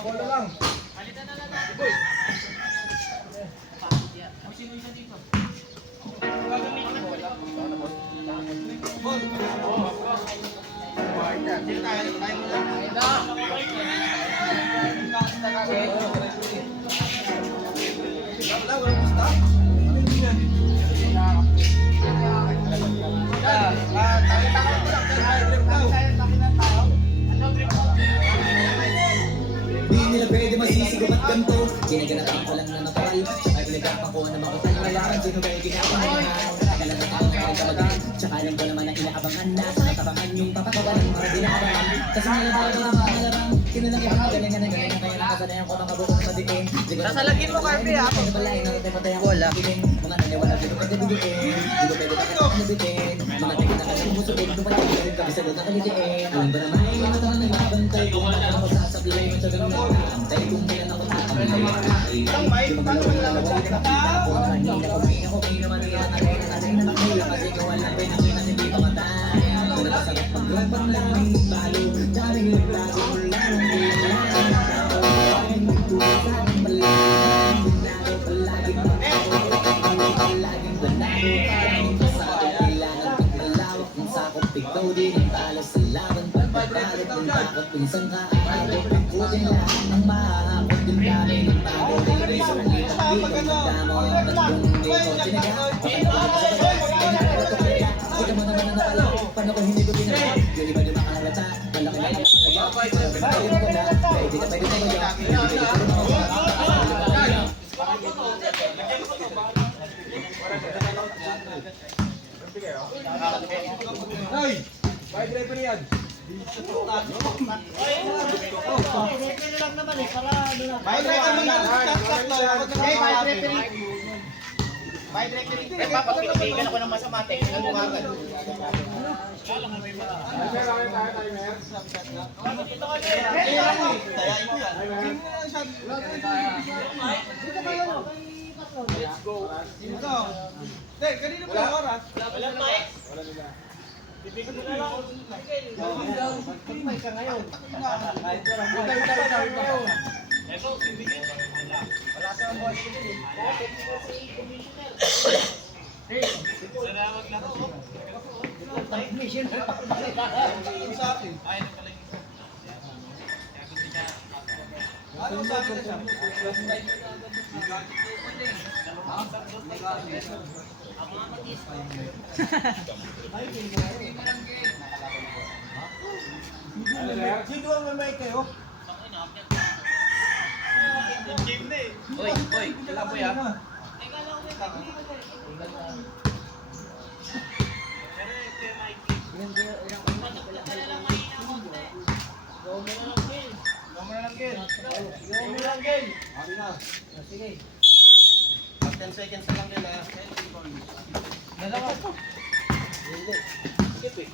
Bola lang. Halita na lang. Boy. Sino isa dito? Gagamitin mo bola. Bol. Sino tayo mo lang? Di nila pwede masisigaw at ganto. Ginaganapang ko lang na natural. Tsaka pinagkapan ko na makutan. Malaran sino kayo ginagawa. Kailangan ako magkamagan. Tsaka alam ko naman na inaabangan na. Natabangan yung papakawa ng mga dinaabangan. Kasi nalabago ng mga alarang. Kinalang ibang magalingan na ganyan. Kaya nakasanayan ko mga bukong sa diin. Sasalagin mo, Carpi, ha? Pwede pala ay naratay patay ang wala. Mga naniwala dito pwede bigiin. Dito pwede nakasama na bitin. Mga tingin na kasang musukin. Dito pala ay rin kami sa loob ng kalitiin. Alam ba naman ay mga naman ay mabantay. Kung ano ako sasabihin mo sa ganun na antay. Kung kailan ako tatangay na mga kain. Di ba paano malalaman sa akin nakita ako. Kanina ko naman yan. Alay na nakaya. Kasi gawa lang pinakita hindi pa matay. Kung nakasagap paglumpang lang balo. Daring naglago mula ng ilang. Ikaw din ang talo sa laban. Pagpapalit ng takot. Pinsang kaarap. Pagkutin lang ang mahahapot. Yung dami ng bago. Dili sa ulit at dito. Damo ang tatlong dito. Sinaga. Pakatawa sa balas. Ikaw mo naman ang napala. Paano ko hindi ko pinala? Yung iba di makahalata. Malaki na yung kaya. Pagkakalin ko na. Kaya di na pwede tayo yan. Ay! Bayad referee yan. Referee lang naman eh, para ano na. Bayad referee. Bayad referee. Eh, papapiligan ako ng masamate. Ano nga agad? Dito ka Let's go. Hindi, kanina pa yung oras. Wala pa eh. Wala nila. Bibigyan mo na lang. Magpay ka ngayon. Magpay ka ngayon. Wala sa mga boss din eh. Si Commissioner. Salamat na to. Commissioner. Sa akin. Ano sa akin na siya? Dito ang may kayo. Oy, wala po yan. Sige. 10 seconds lang nila. Dalawa. Skip eh.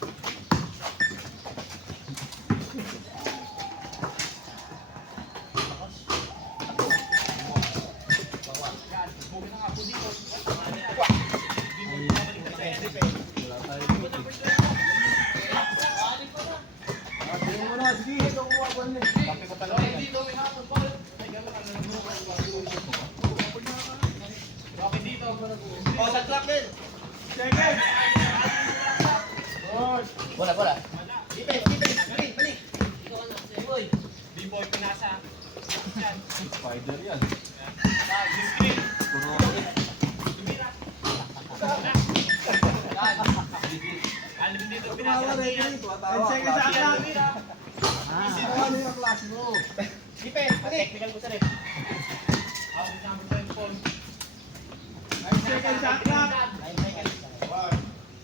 Oh, sa clock din. Wala. Balik. B-boy pinasa. Spider yan. Tumawa referee. Tuwatawa. 10 seconds sa clock. Ano yung klase mo? Defense, technical ko sa ref. 9 seconds sa clock. 9 seconds.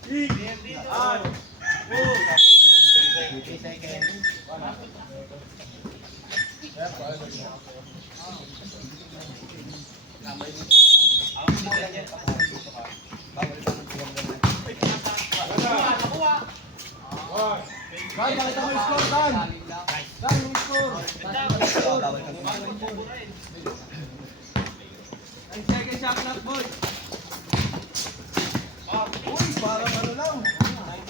3, 3 seconds. Dan, pakita mo yung score, Dan. Dan, yung score. 9 seconds sa clock, boy. Uy, parang ano lang.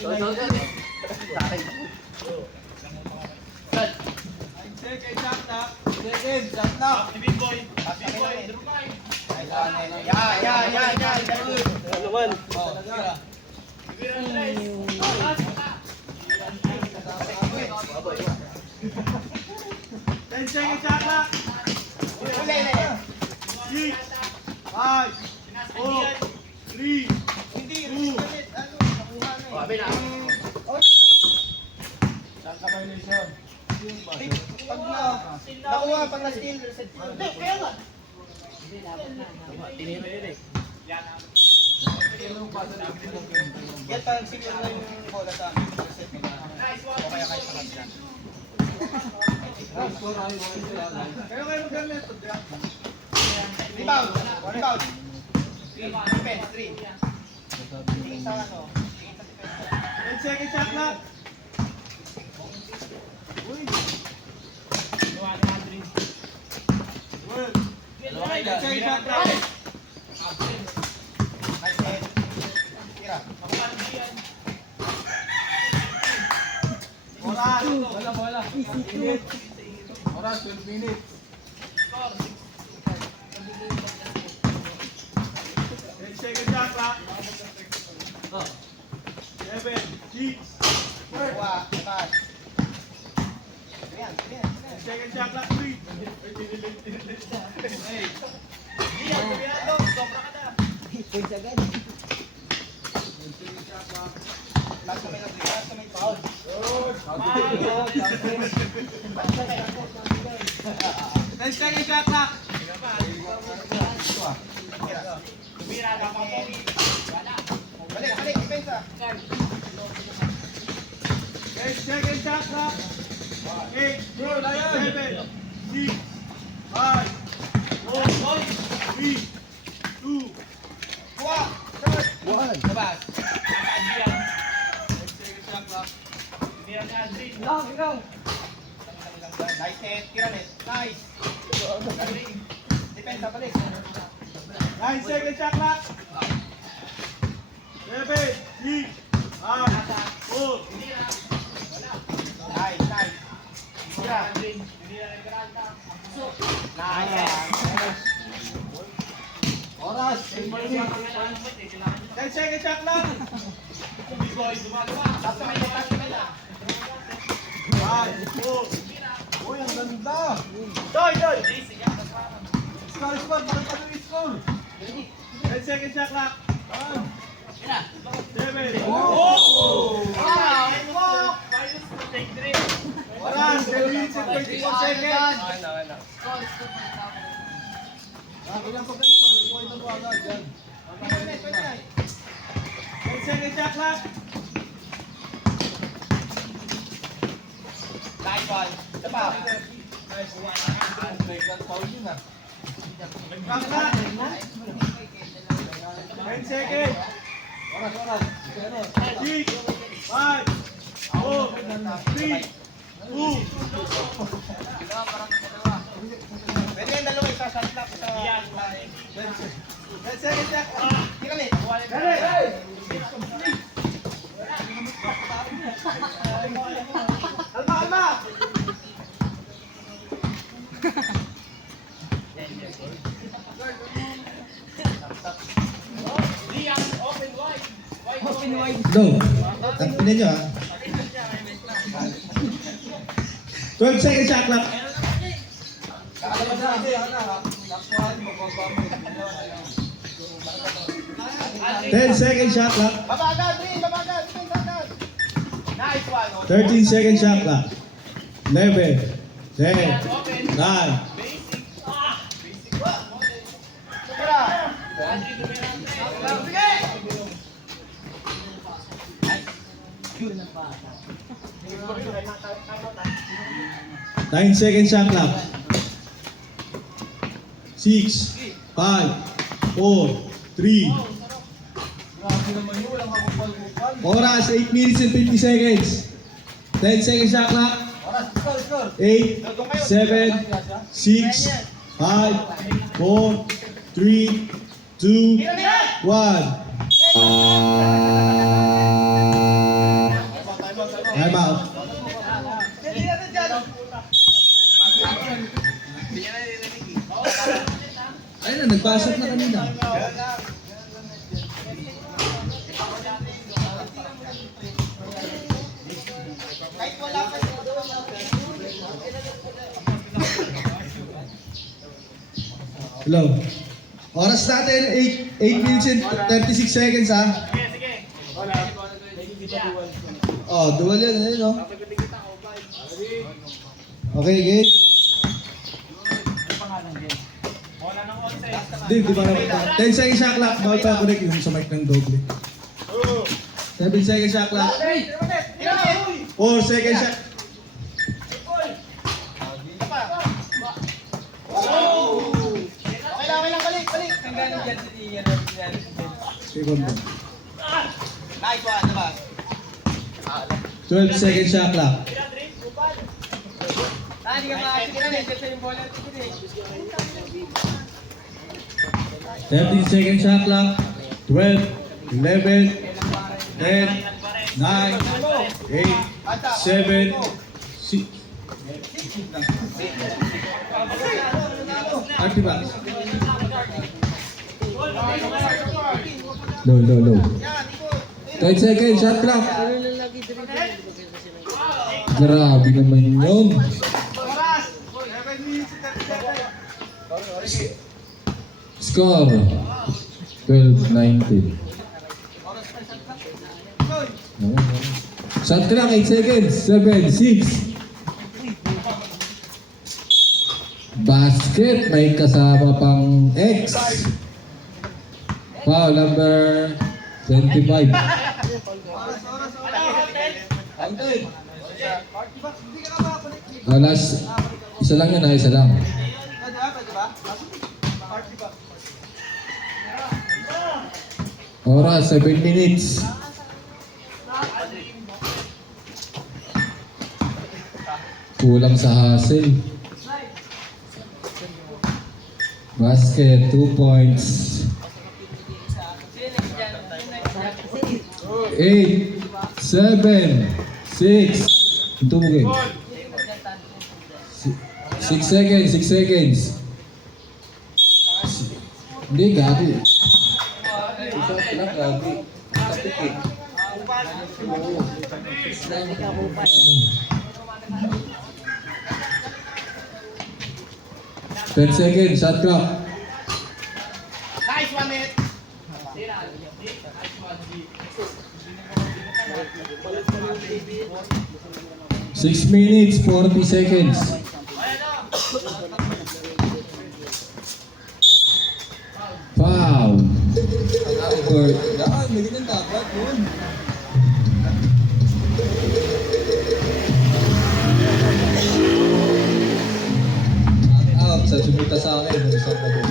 9 seconds sa clock. Second, shot na. Yan. Talaga. 10 seconds sa clock. 6, 5, 4, 3, 2, Shot na violation. Pag nakuha, pag na-steal, reset. Hindi, kaya nga. Yan, pag siguro na yung bola sa amin, reset mo na. O kaya kahit sa kanila. Score ay Kayo mag-gamit. Rebound. Defense, 3. Tingin sa ano. Tingin sa defense. 10 seconds sa clock. Good. 10 seconds sa clock. Nice head. Tira. Oras. Wala. Oras, 12 minutes. 10 seconds sa clock. 7, 6, Kuha. Labas. Yan. 10 seconds sa clock. 3. Last na may foul. 10 seconds sa clock. Balik, defense ah. 10 seconds sa clock. 8, 7, 6, 5, 4, 3, 2, Kuha. Shot. Labas. 10 seconds sa clock. Nice head. Tira net. Nice. Defense ah, balik. 9 seconds sa clock. 7, 6, 5, 4, Nice. Tira. Nice. Oras, 8 minutes. 10 seconds sa clock. Last na may nila. 5, 4, Uy, ang ganda. Doy. Score, pakita mo yung score. 10 seconds sa clock. 7, Oh! Oras, 10 minutes and 24 seconds. Ilang pagka-score, ikuha ito mo agad. Yan. 10 seconds sa clock. Nice one. Ito pa. Break and foul yun ah. Clock. 10 seconds. Oras. Ano? 6, 5, 4, 3, 2, Pwede yan dalawa. Isa sa slap. Sa... 10 seconds sa clock. Tira net. Kalma. No. Tingnan nyo ha. 12 seconds sa clock. Kakalabas na. Hindi, ano na. Takpuan, magbabamit. 10 seconds shot clock. Baba agad, Rin. Baba agad. Defense agad. Nice one. 13 second shot clock. 11, 10, 9. Nine second shot clock. 6, 5, 4, 3. Grabe naman yun, walang kapapal-kupal. Oras 8 minutes and 50 seconds. 10 second shot clock. Oras, score. 8, 7, 6, 5, 4, 3, 2, 1. Time out. Ayun na, nagbasok na kanina. Hello. Oras natin 8 minutes and 36 seconds ha. Oh, dual yan, ayun oh. Okay, gate. Di ba naman? 10 seconds shot clock. Bawal pa connect yung sa mic ng doble. 7 seconds shot clock. 4 seconds shot. Second one. Nice one, diba? 12 seconds shot clock. 13 seconds shot clock. 12, 11, 10, 9, 8, 7, 6. Artifact. Low. 10 seconds, shot clock. Grabe naman yun. Score 12-19. Shot clock 8 seconds. 7, 6. Basket, may kasama pang X. Foul number 25. Last, isa lang yun ha, isa lang. Oras, 7 minutes. Kulang sa hustle. Basket, 2 points. 8, 7, 6. Ito mo game. 6 seconds, 6 seconds. Hindi, gabi. Isa lang, gabi. Kapit eh. 10 seconds, shot clock. Nice one, mate. 6 minutes, 40 seconds. Foul. Court. May ganun dapat yun. Out, sa sumita sa akin. Isang na doon.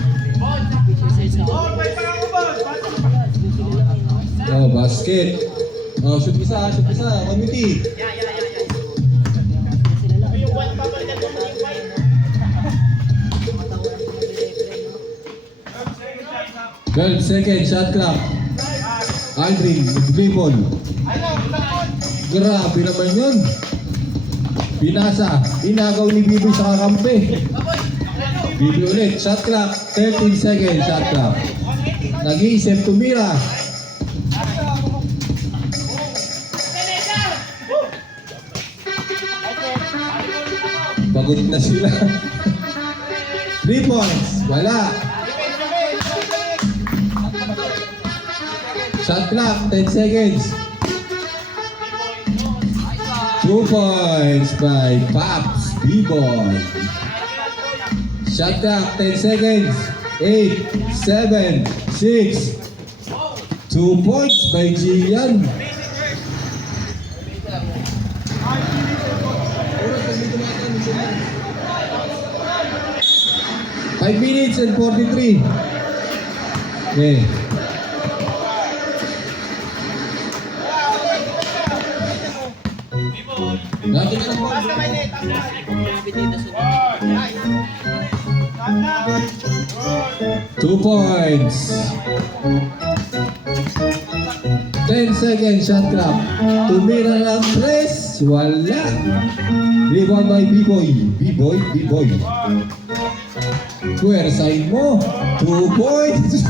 Oh, basket. Oh, shoot isa. Committee. Yung one papalitan mo yung fight. 12 seconds, shot clock. Aldrin, dribble. Grabe naman yun. Pinasa, inagaw ni Bibi sa kakampi. Bibi ulit, shot clock. 13 seconds, shot clock. Nag-iisip, tumira. Pagod na sila. 3 points, wala. Shot clock, 10 seconds. 2 points by Paps B-Boy. Shot clock, 10 seconds. 8, 7, 6. 2 points by Gian. Five minutes and 43. Okay. Natin na po. Taas kamay, Nate. Taas kamay. 2 points. 10 seconds shot clock. Tumira ng tres. Wala. Rebound by B-Boy. B-Boy, B-Boy. Puwersahin mo. 2 points.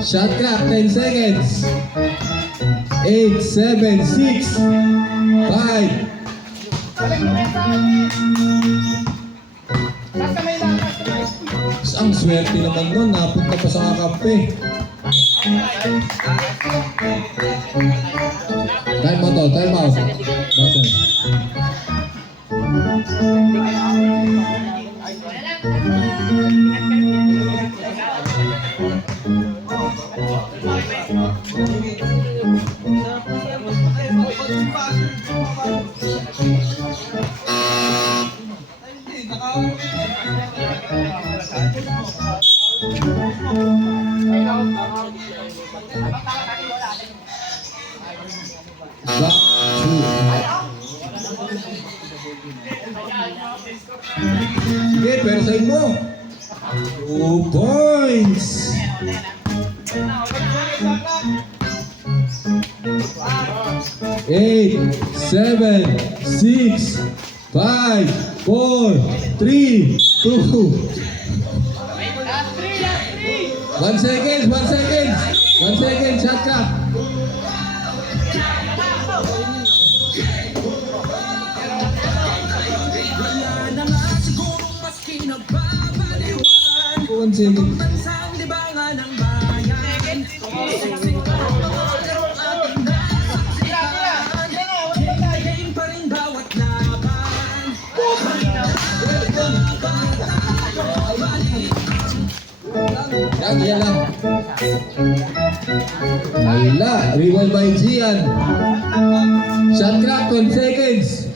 Shot clock, 10 seconds. 8, 7, 6, 5. Taas kamay lang, taas kamay. Ang swerte naman nun, napunta pa sa kakampi. Time out to, time out. Button. Back two. Sige, persahin mo. 2 points. 8, 7, 6, 5, 4, 3, 2. 1 second, 1 second. 1 second, shot clock. One second. Yan lang. Wala. Rewind by Gian. Shot clock, 12 seconds.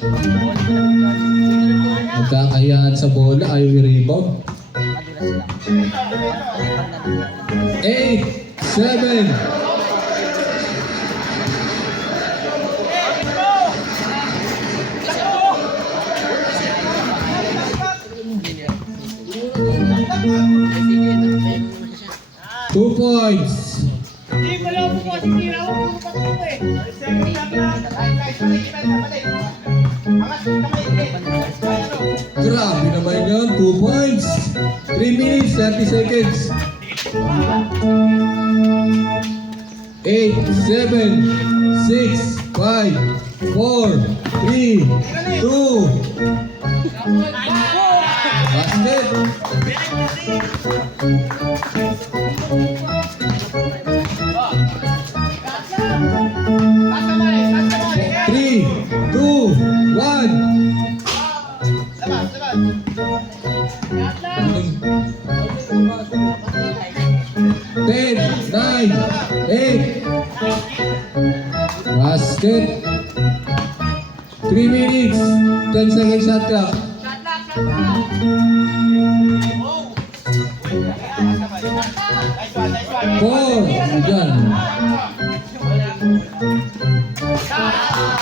Magkakayaan sa bola, ayaw i-rebound. 8, 7. Two points. Hindi, wala po po. Sige, ako po po po eh. Second lang lang. Ay, guys, balik. Angat, kamay, Nate. Ay, ano? Grabe naman yun. 2 points. 3 minutes, 30 seconds. 8, 7, 6, 5, 4, 3, 2. Basket. Taas kamay, taas kamay. 3, 2, 1. Labas, labas. 10, 9, 8. Basket. 3 minutes, 10 seconds shot clock. Nice one, nice one. 4. Diyan.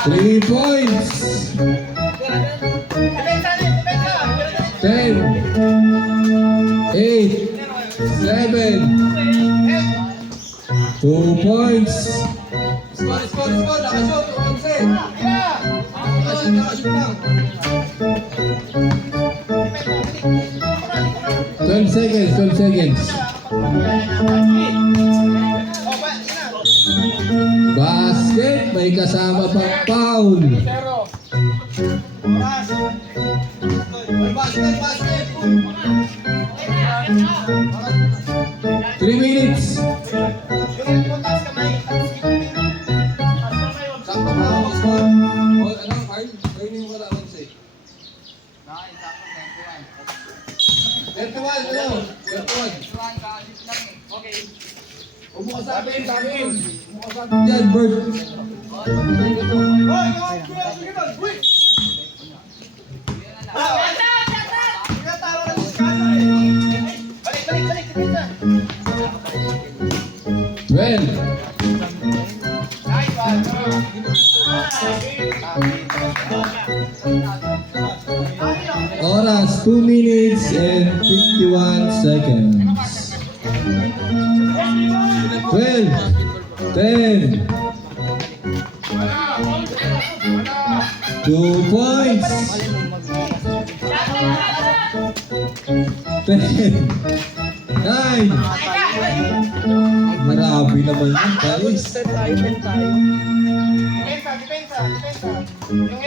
3 points. Depensa, Nate, depensa. 10, 8, 7, 2 points. Score, score, score. Nakashoot. Umansin. Yeah. Nakashoot lang. 12 seconds, 12 seconds. Basket, may kasama pang foul. Basket, basket. 3 minutes. Sakto ka ako, score. O, ano, Carl? Training mo ka na, Onse. 31, ano? 31. Umuha sa akin, sa akin. Umuha sa akin dyan, Bert. Well, oras 2 minutes and 51 seconds. 12, 10, 2 points. 10, 9. Marami naman yun, guys.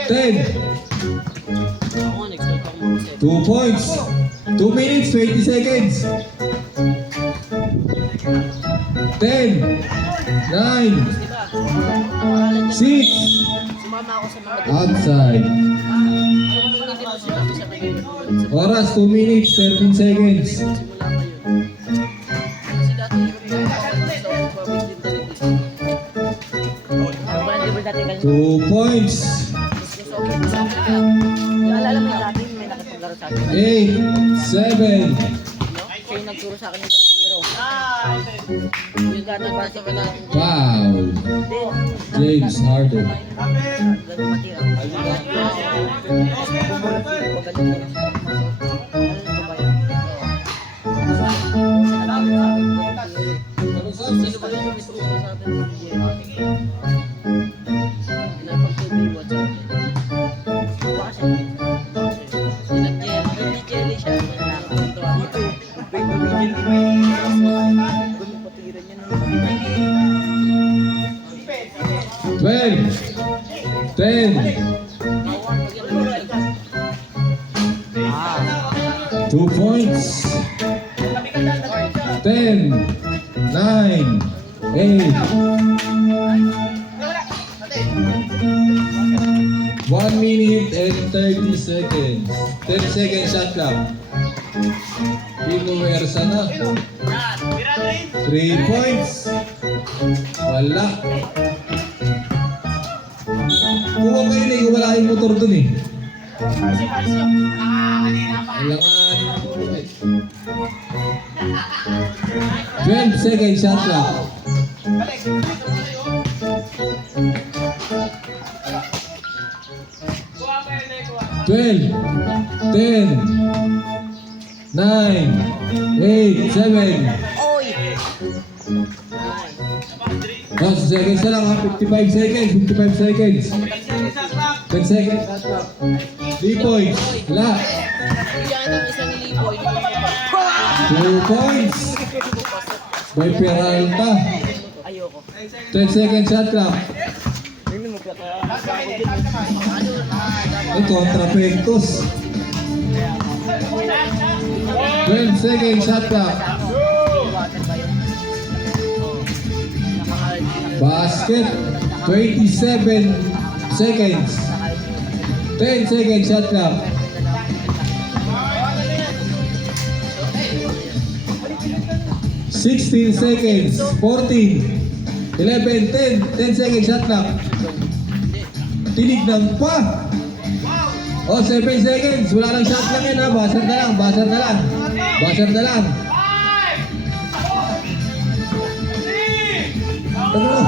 10. 2 points. 2 minutes, 20 seconds. 10, 9, 6, outside. Oras 2 minutes, 13 seconds. 2 points. 8, 7. Siya yung nagturo sa akin ng tiro. Yung dati para sa pala. Foul. James Harden. Ganun matira. Sino ba yung may turo sa atin? Pinapag-tubiwat sa atin. Bakit nag-jelly siya. Ito ako. Gumipatiran niya ng 12, 10, 2 points. 10, 9, 8. 1 minute and 30 seconds. 10 seconds shot clock. Pino Wersa na. 3 points. Wala. Kuha kayo na wala yung motor dun eh. Kailangan yung motor eh. 12 seconds shot clock. 12, 10, 9, 8, 7. Oy! Oh, seconds na lang ha. 55 seconds. 55 seconds. 10 seconds. 3 points. Wala. Bigyan ng isang liboy. 2 points. By Peralta. Ayoko. 10 seconds shot clock. Ito, trapectos. 12 seconds shot clock. Basket. 27 seconds. 10 seconds shot clock. 16 seconds. 14, 11, 10. 10 seconds shot clock. Tinignan pa. Oh, 7 seconds. Wala lang shot lang yan ha. Buzzer na lang. Buzzer na lang. Buzzer na lang. Ano?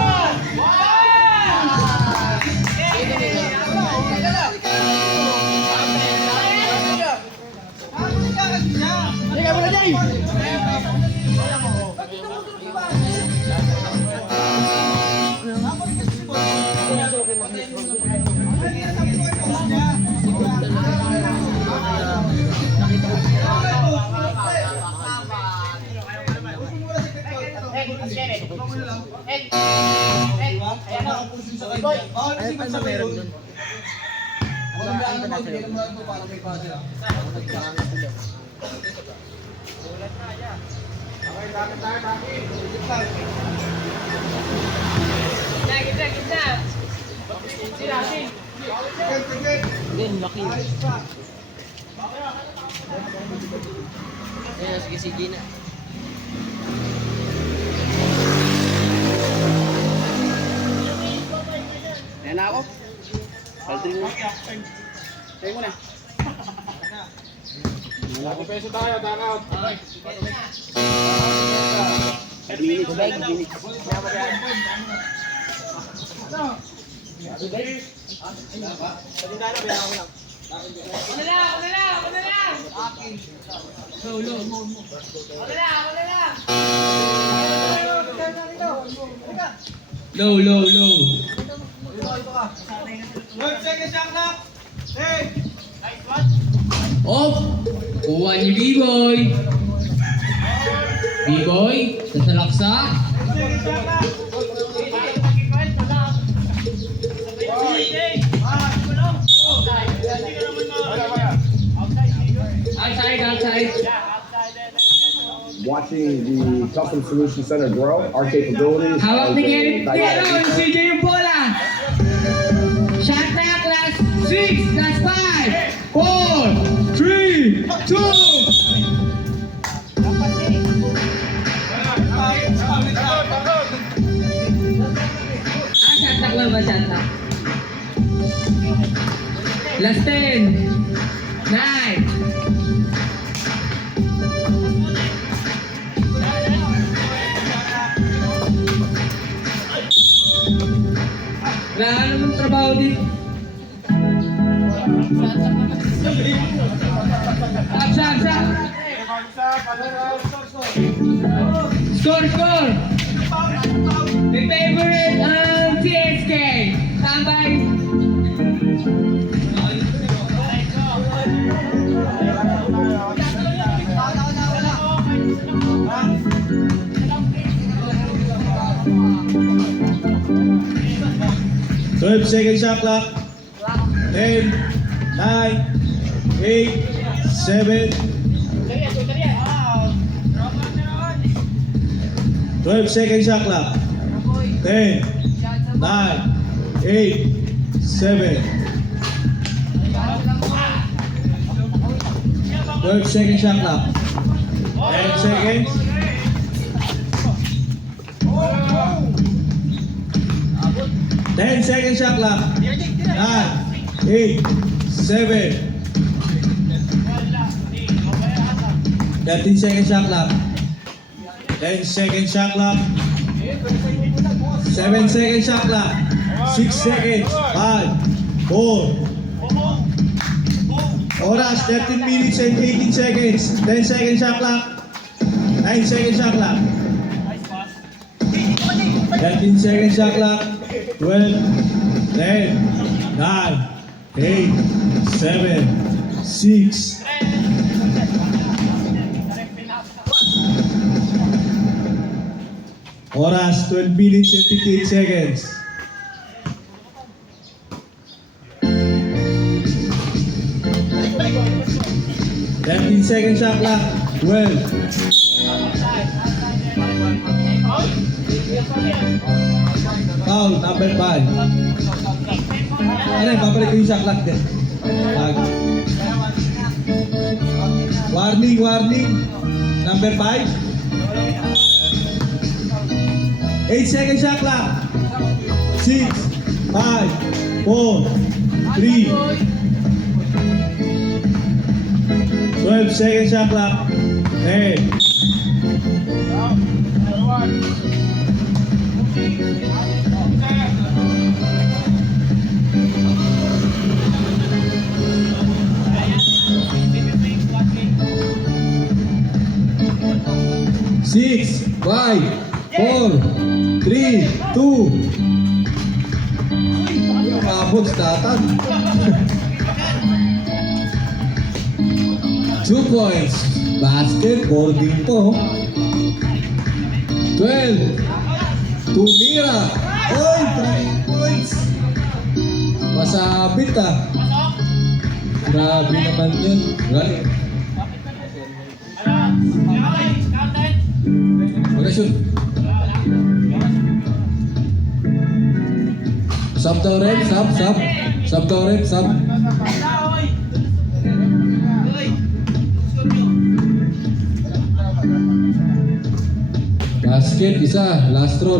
Ano meron dun? Again, laki. Ayan, sige, si Gina. Ayan na ako. Paltring mo. Tayo mo na. Peso tayo, tanaw. Low, low, low. 12 seconds shot clock. Hey! Off! Kuha ni B-Boy. B-Boy, sasalaksak. 12 seconds shot clock. Outside, outside. Watching the Custom Solution Center grow, our capabilities. Hawak as ni a Eric Piero, dynamic yung CJ yung bola. Shot clock, last 6, last 5, 4, 3, 2. Shot clock lang ba, shot clock? Last 10, 9. Wala namang trabaho dito. Sab. Score. The favorite TSK. Tambay. Twelve seconds shot clock. 10, 9, 8, 7. 12 seconds shot clock. 10, 9, 8, 7. 12 seconds shot clock. 10 seconds. 10 seconds shot clock. 9, 8, 7. 13 seconds shot clock. 10 seconds shot clock. 7 seconds shot clock. 6 seconds. 5, 4. Oras 13 minutes and 18 seconds. 10 seconds shot clock. 9 seconds shot clock. 13 seconds shot clock. 12, 10, 9, 8, 7, 6. Oras 12 minutes and 58 seconds. Seconds shot clock. 12. Foul, number 5. Ano yun, babalik ko yung shot clock din. Warning. Number 5. 8 seconds shot clock. 6, 5, 4, 3. 12 seconds shot clock. 10. 6, 5, 4, 3, 2. Abot statan. 2 points. Basket, boarding to. 12. Tumira. Oy, 3 points. Masabit ah. Grabe naman yun. Galing. Shoot. Sub daw rep, sub. Sub daw rep, sub. Basket, isa. Last throw.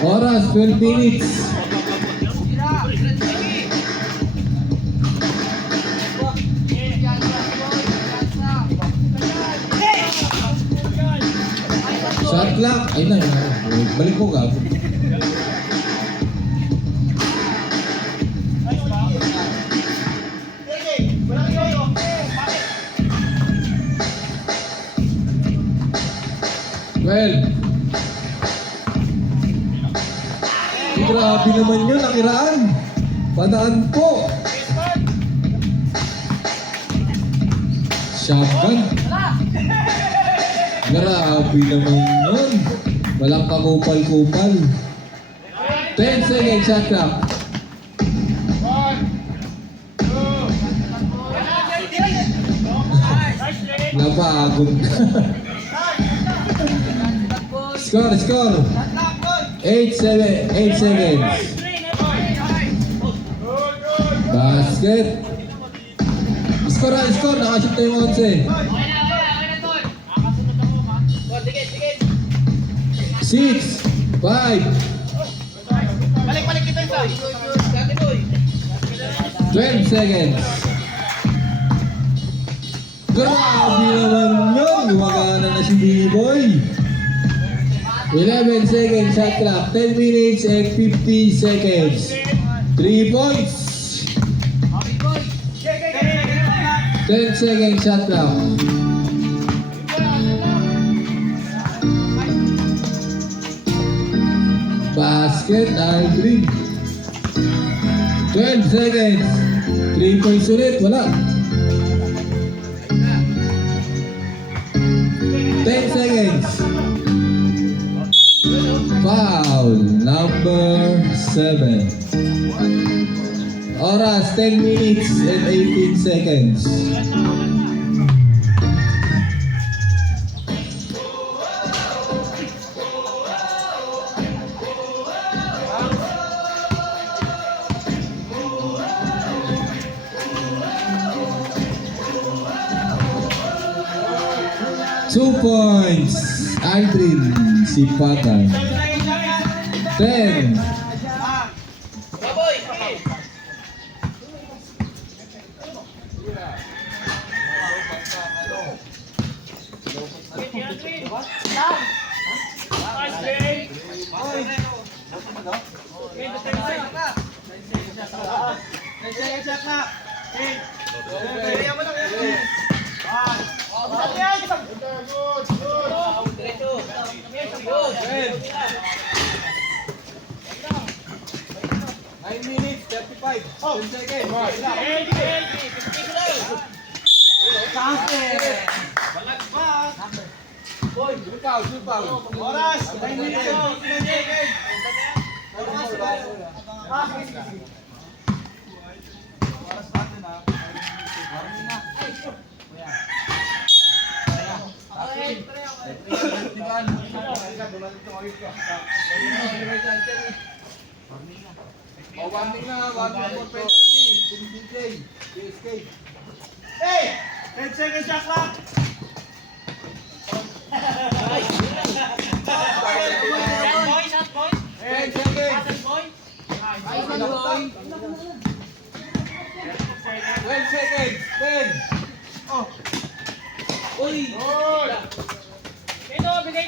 Oras, 12 minutes. Shot clock. Ay na. Balik mo ka. Well, grabe naman yun, nakiraan. Padaan po. Shotgun. Grabe naman yun. Walang kakupal-kupal. 10 seconds, shot clock. Napagod ka. Score. 8 seconds. Basket. Score. Nakashoot na yung 11. 6, 5. Balik kita isa. 12 seconds. Grabe naman yun. Gumagana na si B-Boy. 11 seconds shot clock. 10 minutes and 50 seconds. 3 points. 10 seconds shot clock. Basket, Aldrin. 12 seconds. 3 points ulit. Wala. 10 seconds. Foul. Number 7. Oras, 10 minutes and 18 seconds. Two points. Aldrin Sipatan. 10. Oras! 9 minutes! Warning na, warning for penalty. DJ, PSK. Hey! 10 seconds shot clock! Hey, 10 seconds! 12 seconds! 10! Oh! Uy!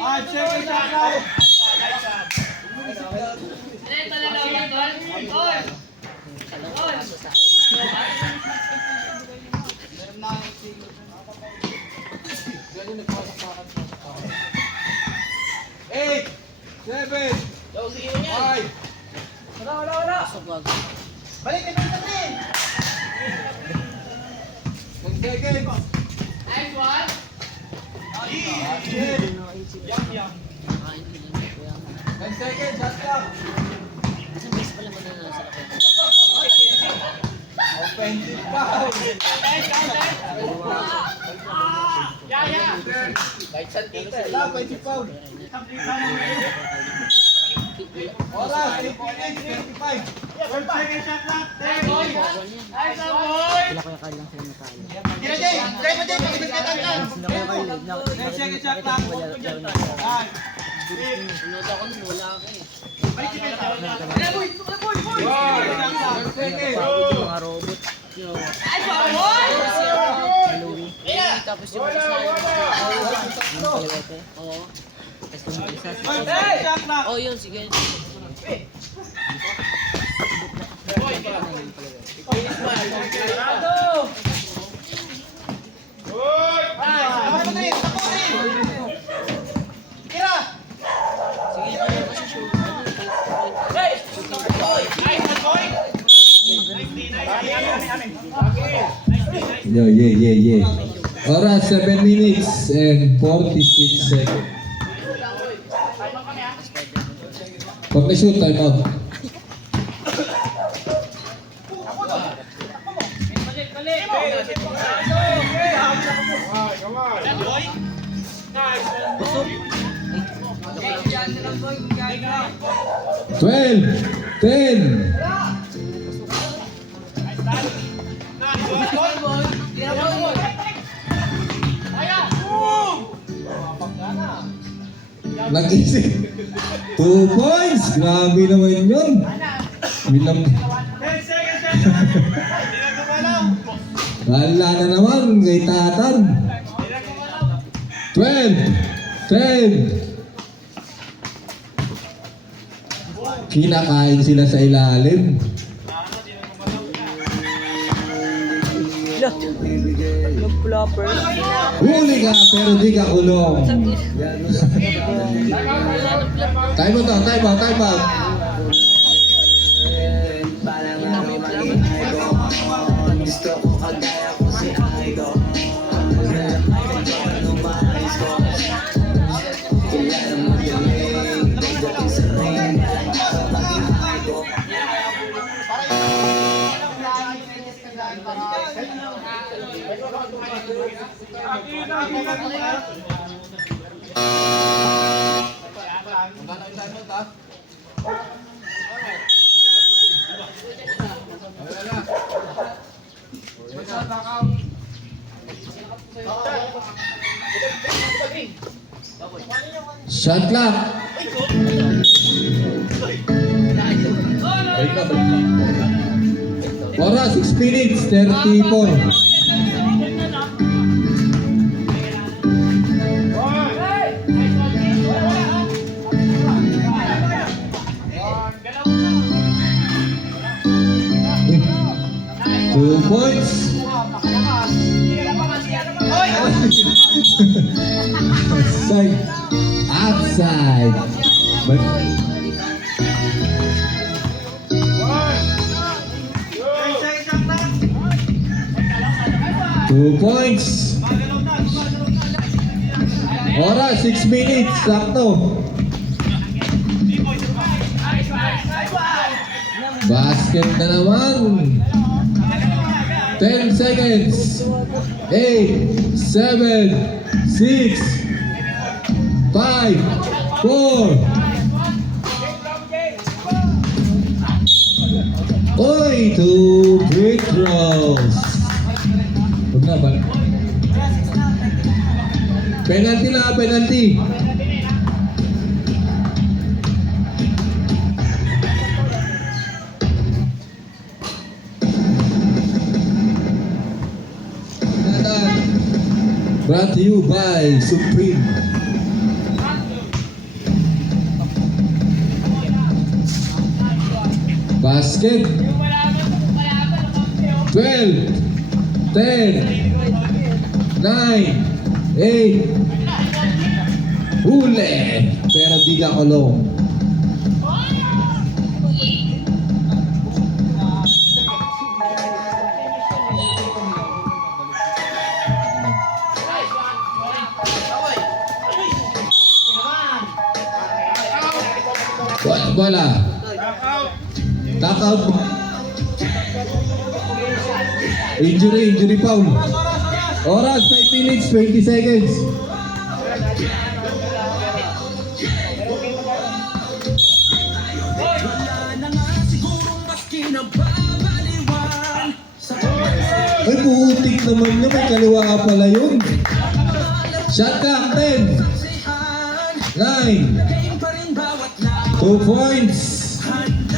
5 seconds shot clock! Eight, 7, 5. Wala. Balik ka dito din. 10 seconds. Nice one. 10 seconds, shot clock. Offensive foul. Kahit saan dito. Wala, 20 pound. Oras, 8 minutes, 25. 12 seconds shot clock. 10. Sila Kuya Carl lang sila natalo. Tira, Jay! Try mo, Jay! Pag-ibig ka lang lang! Sila Kuya Carl, 10 seconds shot clock. Yan. Sunod ako nun, wala ako eh. Mga robot. Tapos yung isa yung kalawete. Oo. Tapos yung isa. Oh, yun, sige. Tira! Yeah. Oras, 7 minutes and 46 seconds. Pag na-shoot, time out. Twelve, 10. Nag-isip. 2 points. Grabe naman yun. Bilang. 10 seconds shot clock. Hindi na gumalaw. Wala na naman kay Tatan. 12, 10. Kinakain sila sa ilalim. Yung flopper. Huli ka pero di ka kulong. Time out. Gusto ko kagaya ko si Idol. Kailangan mo galing, pagdating sa ring, maging idol. Shot clock. Oras, 6 minutes, 34. Two points. Outside. But 2 points. Oras, 6 minutes. Sakto. Basket na naman. 10 seconds. 8, 7, 6, 5, 4. Oy, 2 free throws. Huwag na ba? Penalty na, penalty. Brought to you by Supreme. Basket. 12, 10, 9, 8. Huli. Pero di ka kulong. Bola. Tap out. Injury foul. Oras 5 minutes 20 seconds. Ay, putik naman na, may kaliwa ka pala yun. Shot clock, 10, 9, 2 points.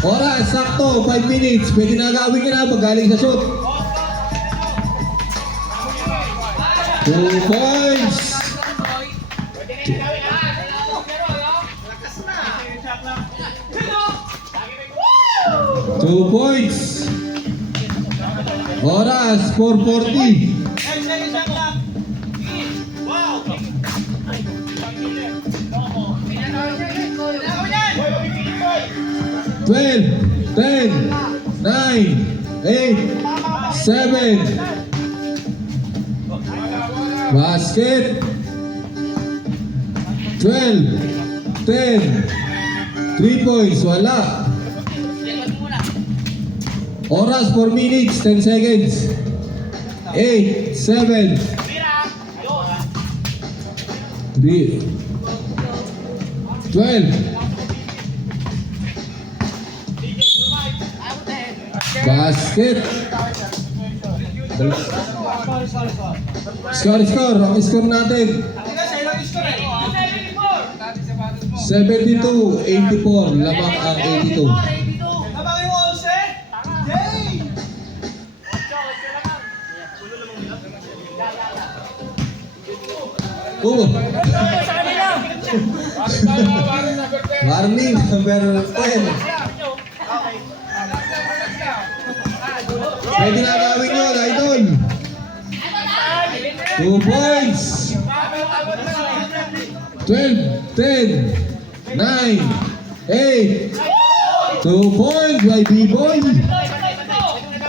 Oras, sakto, 5 minutes. Pwede na agawin ka na pag galing sa shoot. 2 points. 2 points. Oras, 4:40. 10 seconds shot clock. Wow! 12, 10, 9, 8, 7. Basket. 12, 10. 3 points, wala. Oras, 4 minutes, 10 seconds. 8, 7. 3, 12. Basket. Score. Ang score natin. 72-84. Lamang ang 82. Habang yung 11. Yay! Oh. Warning number 10. Pwede na gawin yun, idol. 2 points. 12, 10, 9, 8. 2 points by B-Boy.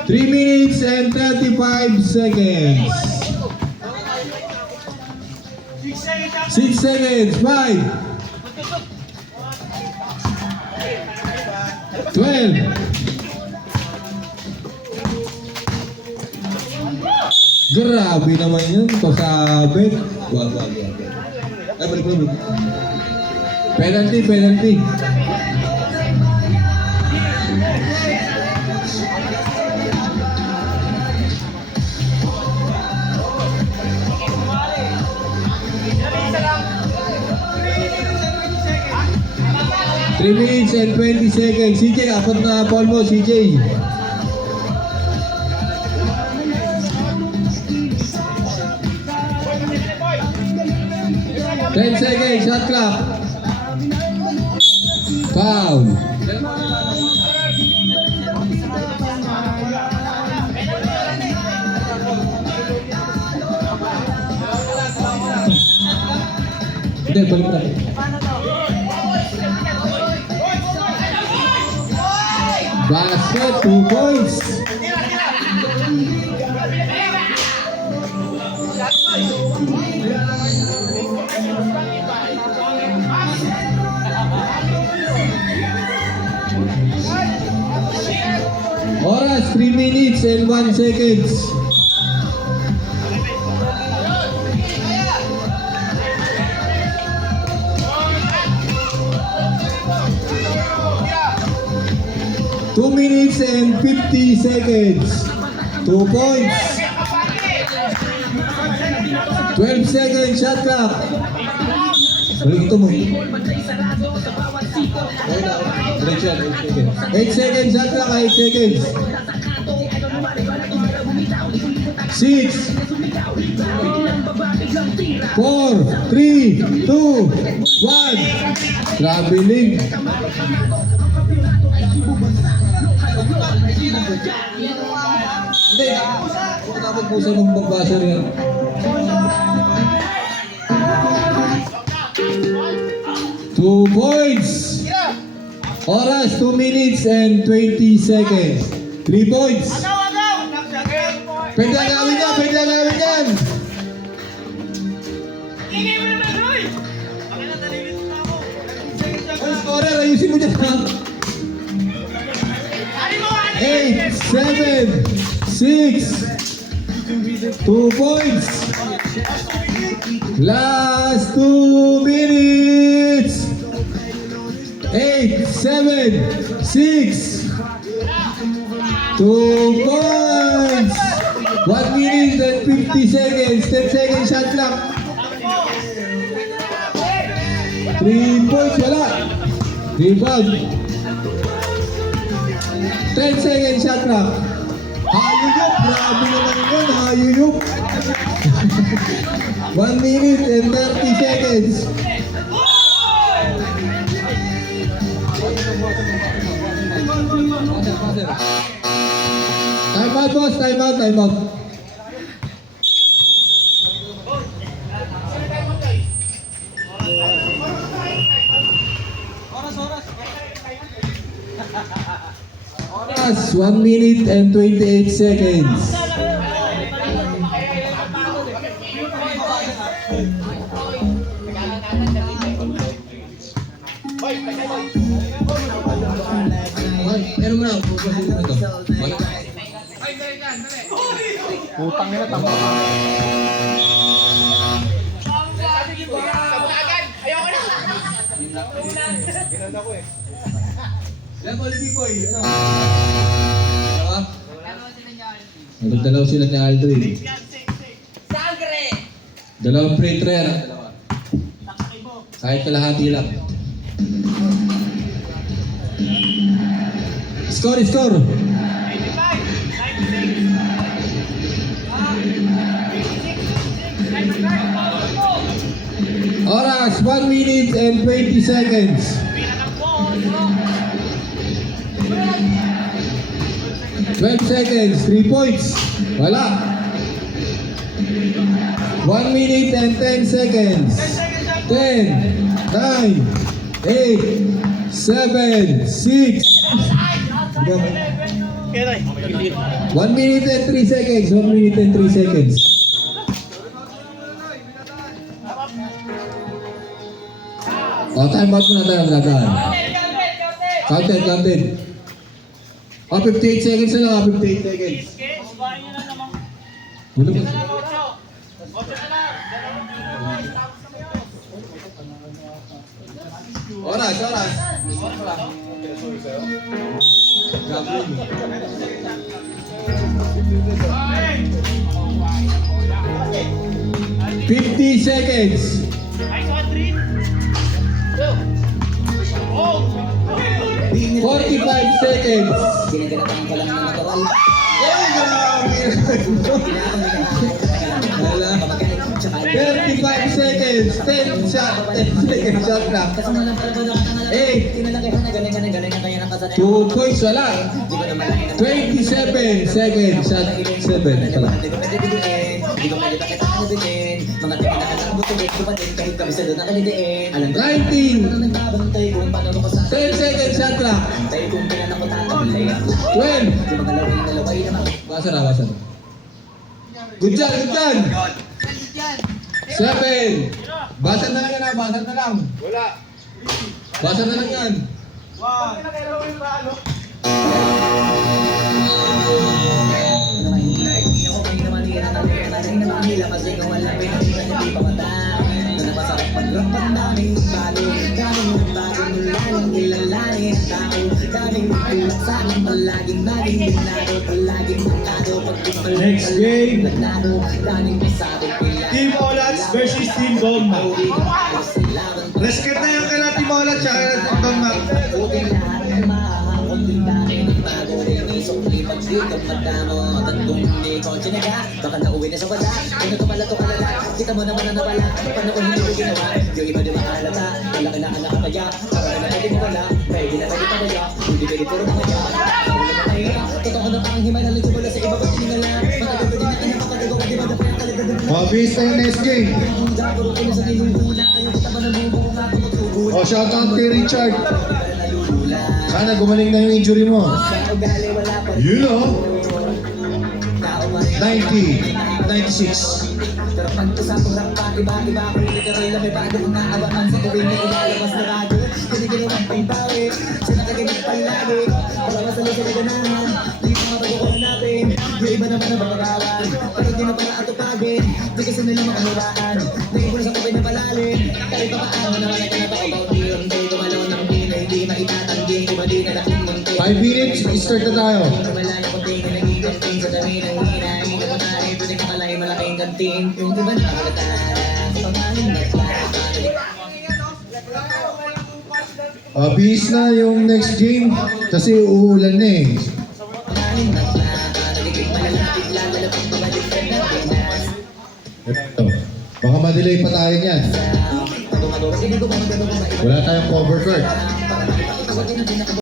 3 minutes and 35 seconds. 6 seconds. 5, 12. Grabe naman yun, pasabit. Wag. Ay, balik. Penalty. Three minutes and 20 seconds. CJ, apat na ball mo, CJ. Ten seconds, shot clock. Foul. Hindi, balik na. Basket, 2 points. Oras, 3 minutes and 1 seconds. Two minutes and 50 seconds. 2 points. 12 seconds shot clock. Balik ito mo. 8 seconds shot clock. 8 seconds. 6, 4, 3, 2, 1. Traveling. Hindi, huwag dapat po sa mong magbasa rin. Two points. Oras, 2 minutes and 20 seconds. 3 points. Pwede agawin yan. Ay, scorer, ayusin mo dyan. 8, 7, 6, 2 points. Last 2 minutes. 8, 7, 6. 2 points. 1 minute and 50 seconds. 10 seconds shot clock. 3 points, wala. Rebound. 10 seconds shot clock. Hayuyup, grabe naman yun, hayuyup. 1 minute and 30 seconds. Time out, boss. Time out, time out. Oras, 1 minute and 28 seconds. Ano mo na? Putang ina, tama ka. Ginanda ko eh. Ilan ulit Biboy? Ano? Dalawa? Nagdalaw sila ni Aldrin. Dalawang free thrower. Kahit kalahati lang. Score, score! Oras, 1 minute and 20 seconds. 12 seconds, 3 points. Wala. 1 minute and 10 seconds. 10, 9, 8, 7, 6. 1 minute and 3 seconds. 1 minute and 3 seconds. Oh, time out muna tayo. Counted, counted. Oh, 58 seconds na lang. 58 seconds. Wala ba? Oras, oras. Gagawin mo. 50 seconds. 45 seconds. Ginaganapang ka lang ng natural. Wala. 35 seconds. 10 shot. 10 seconds shot na. 8. 2 points. Wala. 27 seconds shot. 7. Wala. 19. 10 seconds shot clock. 12. Basa na, basa na. Good job, good job. 7. Basa na lang yan, basa na lang. Wala. Basa na lang yan. Next game. Team Olats versus Team Bomba. Resket na yung kala Team Olats at Team Bomba. Baka nauwi na sa wala. Kung natumala to kalala, kita mo naman na nawala. Paano kung hindi ko ginawa? Yung iba di makalata. Malaki na anak kaya. Para na pwede mo wala. Pwede na pwede pa kaya. Hindi pwede puro mga kaya. Totoo na pang himalang nagsimula sa iba ko tinigala. Matagal ko din na kinapakagawa. Di ba na pwede talaga. Mabilis na yung next game. Oh, shoutout kay Richard. Sana gumaling na yung injury mo. You know. 90, 96. Pero pag usapang rap pa, iba-iba ako literal na may bago kong naabangan sa tuwing na ilalabas na radyo. Hindi ginawa pang bawi, sila kagamit palagi. Para masalo sa ganahan, di pa mabago ko natin. Yung iba naman ang babakawan, pero di na pala atupagin. Di kasi nila makahulaan, naging sa kapay na palalim. Kahit pa paano naman ay kanapakabaw di hindi gumalaw ng dinay, di maitatanggi, di ba di na laking munti. 5 minutes, start na tayo. Wala na kunting na naging ganting sa dami ng hina. Hindi ka matari, pwede ka pala yung malaking ganting. Yung iba na pagkatara, sa pamahin na Bis na yung next game kasi uulan na eh. Ito. Baka madelay pa tayo niyan. Wala tayong cover card.